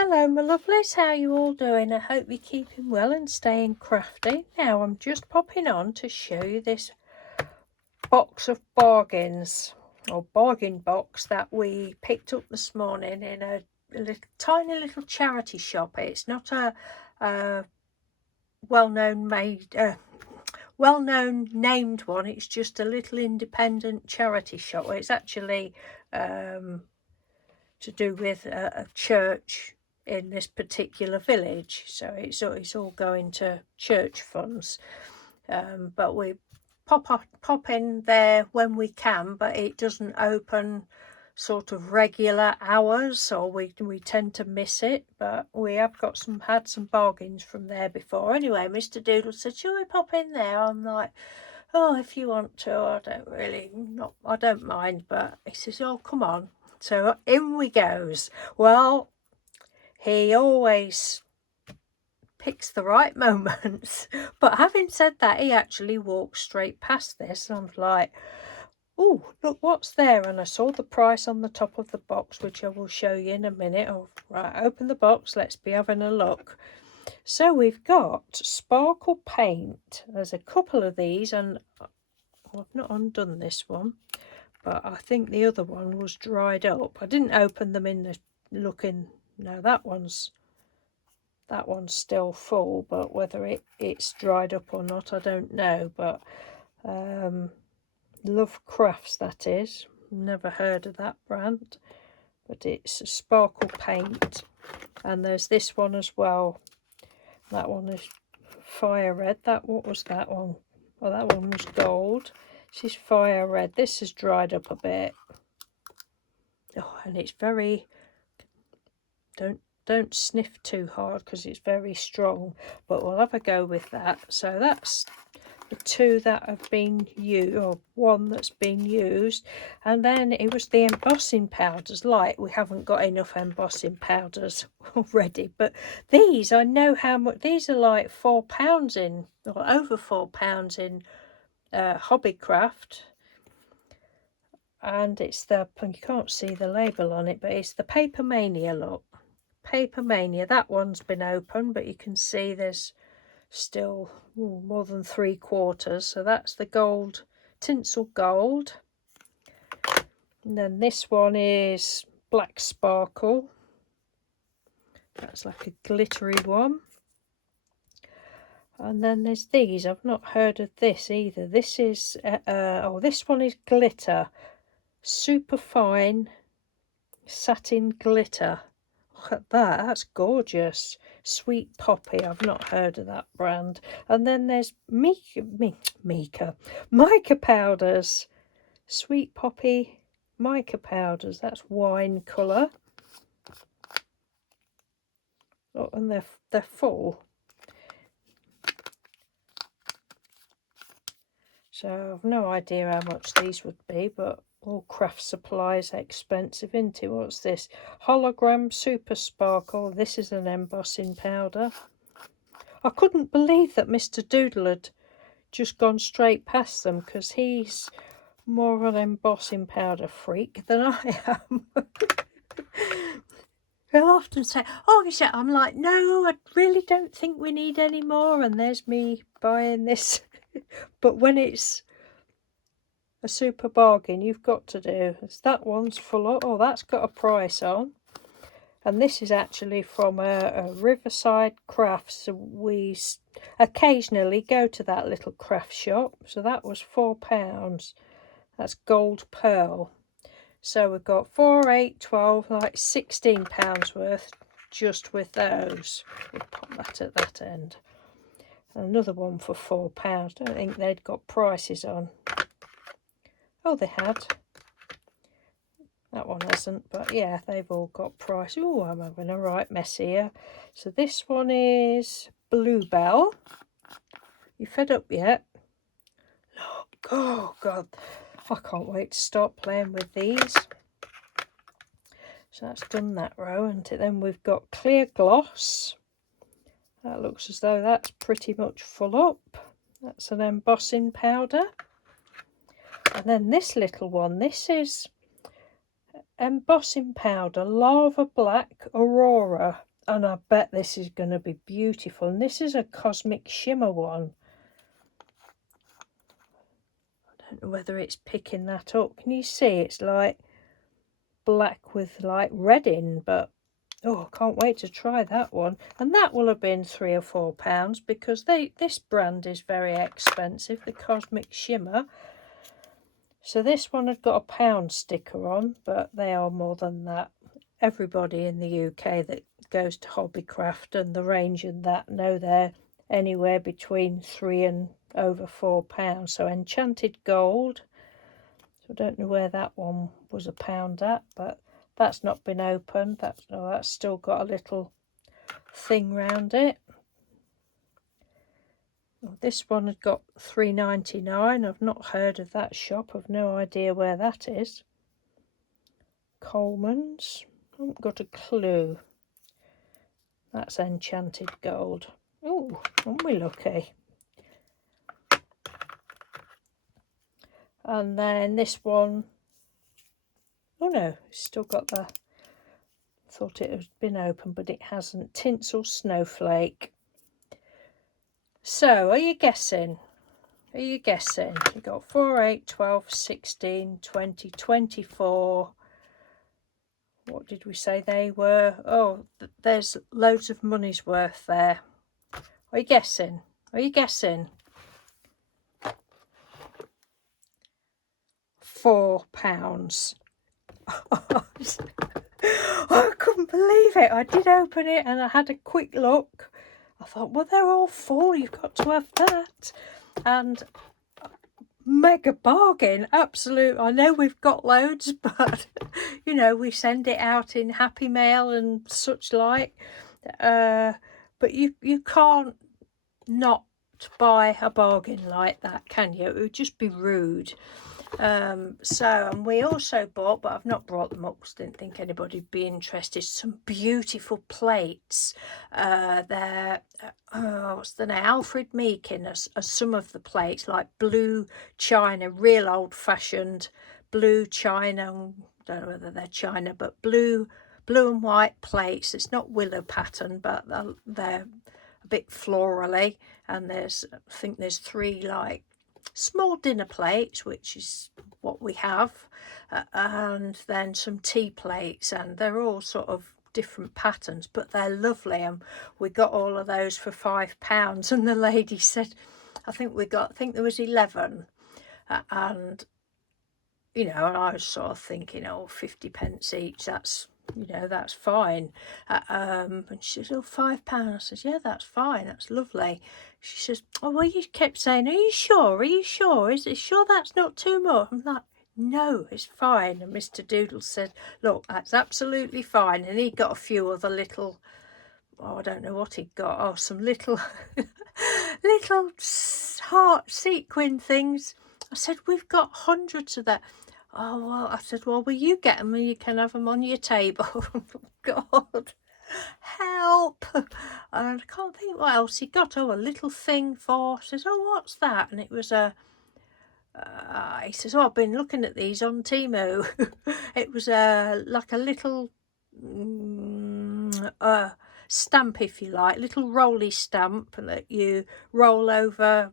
Hello my lovelies, how are you all doing? I hope you're keeping well and staying crafty. Now I'm just popping on to show you this box of bargains, or bargain box, that we picked up this morning in a tiny little charity shop. It's not a well-known named one, it's just a little independent charity shop. It's actually to do with a church in this particular village, so it's all going to church funds, but we pop in there when we can, but it doesn't open sort of regular hours, or we tend to miss it. But we have had some bargains from there before. Anyway, Mr. Doodle said, shall we pop in there? I'm like, oh, if you want to, I don't mind. But he says, oh, come on. So in we goes. Well, he always picks the right moments. But having said that, he actually walked straight past this. And I'm like, oh, look what's there. And I saw the price on the top of the box, which I will show you in a minute. Oh, right, open the box. Let's be having a look. So we've got sparkle paint. There's a couple of these, and I've not undone this one, but I think the other one was dried up. I didn't open them in the looking. No, that one's still full, but whether it's dried up or not, I don't know. But Love Crafts, that is. Never heard of that brand, but it's a sparkle paint. And there's this one as well. That one is fire red. What was that one? Oh, that one was gold. This is fire red. This has dried up a bit. Oh, and it's very, don't sniff too hard because it's very strong, but we'll have a go with that. So that's the two that have been used, or one that's been used. And then it was the embossing powders. Like, we haven't got enough embossing powders already, but these, I know how much these are, like £4 in, or over £4 in Hobbycraft. And it's you can't see the label on it, but it's the Paper Mania. Look, Paper Mania, that one's been open, but you can see there's still more than 3/4. So that's the gold, tinsel gold. And then this one is black sparkle. That's like a glittery one. And then there's these. I've not heard of this either. This is this one is glitter, super fine satin glitter. Look at that, that's gorgeous. Sweet Poppy, I've not heard of that brand. And then there's mica powders. Sweet Poppy mica powders, that's wine colour. Oh, and they're full. So I've no idea how much these would be, but all craft supplies are expensive, isn't it? What's this? Hologram Super Sparkle. This is an embossing powder. I couldn't believe that Mr. Doodle had just gone straight past them, because he's more of an embossing powder freak than I am. He'll often say, oh, you said, I'm like, no, I really don't think we need any more. And there's me buying this. But when it's a super bargain, you've got to do. That one's full of, oh, that's got a price on. And this is actually from a Riverside Crafts. We occasionally go to that little craft shop. So that was £4. That's gold pearl. So we've got 4, 8, 12, like £16 worth just with those. We'll pop that at that end. Another one for £4. Don't think they'd got prices on. Oh, they had. That one hasn't, but yeah, they've all got prices. Oh, I'm having a right mess here. So this one is Bluebell. You fed up yet? Look, oh God, I can't wait to start playing with these. So that's done that row, and then we've got Clear Gloss. That looks as though that's pretty much full up. That's an embossing powder. And then this little one, this is embossing powder, Lava Black Aurora. And I bet this is going to be beautiful. And this is a cosmic shimmer one. I don't know whether it's picking that up. Can you see? It's like black with like red in, but oh, I can't wait to try that one. And that will have been £3 or £4 because this brand is very expensive, the Cosmic Shimmer. So this one had got a pound sticker on, but they are more than that. Everybody in the UK that goes to Hobbycraft and the range and that know they're anywhere between £3 and over £4. So Enchanted Gold. So I don't know where that one was a pound at, but that's not been opened. That's still got a little thing round it. This one has got £3.99. I've not heard of that shop. I've no idea where that is. Coleman's. I haven't got a clue. That's Enchanted Gold. Oh, aren't we lucky? And then this one. Oh no, it's still got the... Thought it had been open, but it hasn't. Tinsel Snowflake. So, are you guessing? Are you guessing? You got 4, 8, 12, 16, 20, 24. What did we say they were? Oh, there's loads of money's worth there. Are you guessing? Are you guessing? £4. I couldn't believe it. I did open it and I had a quick look. I thought, well, they're all full. You've got to have that. And mega bargain, absolute. I know we've got loads, but you know, we send it out in Happy Mail and such like. But you can't not buy a bargain like that, can you? It would just be rude. And we also bought, but I've not brought them up because I didn't think anybody would be interested, some beautiful plates. They're what's the name? Alfred Meekin as some of the plates, like blue china, real old-fashioned blue china. I don't know whether they're china, but blue and white plates. It's not willow pattern, but they're a bit florally. And I think there's 3 like small dinner plates, which is what we have, and then some tea plates, and they're all sort of different patterns, but they're lovely. And we got all of those for £5. And the lady said, I think there was 11, and you know, and I was sort of thinking, oh, 50p each, that's, you know, that's fine. And she says, oh, £5. I says, yeah, that's fine, that's lovely. She says, oh, well, you kept saying, are you sure? Are you sure? Is it sure that's not too much? I'm like, no, it's fine. And Mr. Doodle said, look, that's absolutely fine. And he got a few other little, oh, I don't know what he got. Oh, some little, little heart sequin things. I said, we've got hundreds of that. Oh, well, I said, well, will you get them and you can have them on your table? God, help. And I can't think what else he got. Oh, a little thing for, says, oh, what's that? And it was a, he says, oh, I've been looking at these on Temu. It was like a little stamp, if you like, little rolly stamp that you roll over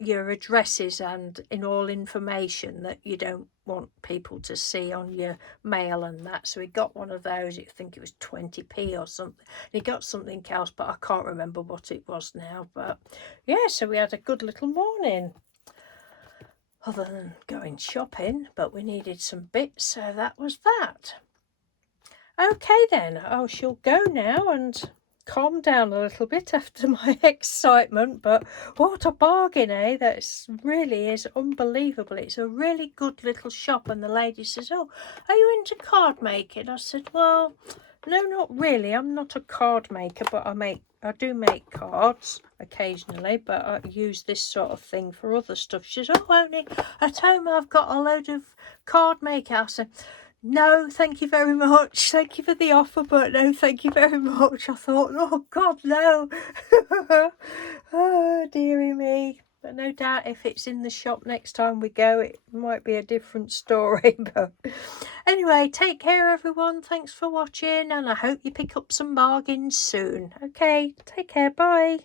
your addresses and in all information that you don't want people to see on your mail and that. So he got one of those. I think it was 20p or something. He got something else, but I can't remember what it was now. But yeah, so we had a good little morning, other than going shopping, but we needed some bits, so that was that. Okay then, I shall go now and calm down a little bit after my excitement. But what a bargain, eh? That really is unbelievable. It's a really good little shop. And the lady says, oh, are you into card making? I said, well, no, not really. I'm not a card maker, but I do make cards occasionally, but I use this sort of thing for other stuff. She says, oh, only at home I've got a load of card maker. I said, no, thank you very much. Thank you for the offer, but no, thank you very much. I thought, oh, God, no. Oh, dearie me. But no doubt if it's in the shop next time we go, it might be a different story. But anyway, take care everyone. Thanks for watching, and I hope you pick up some bargains soon. Okay, take care. Bye.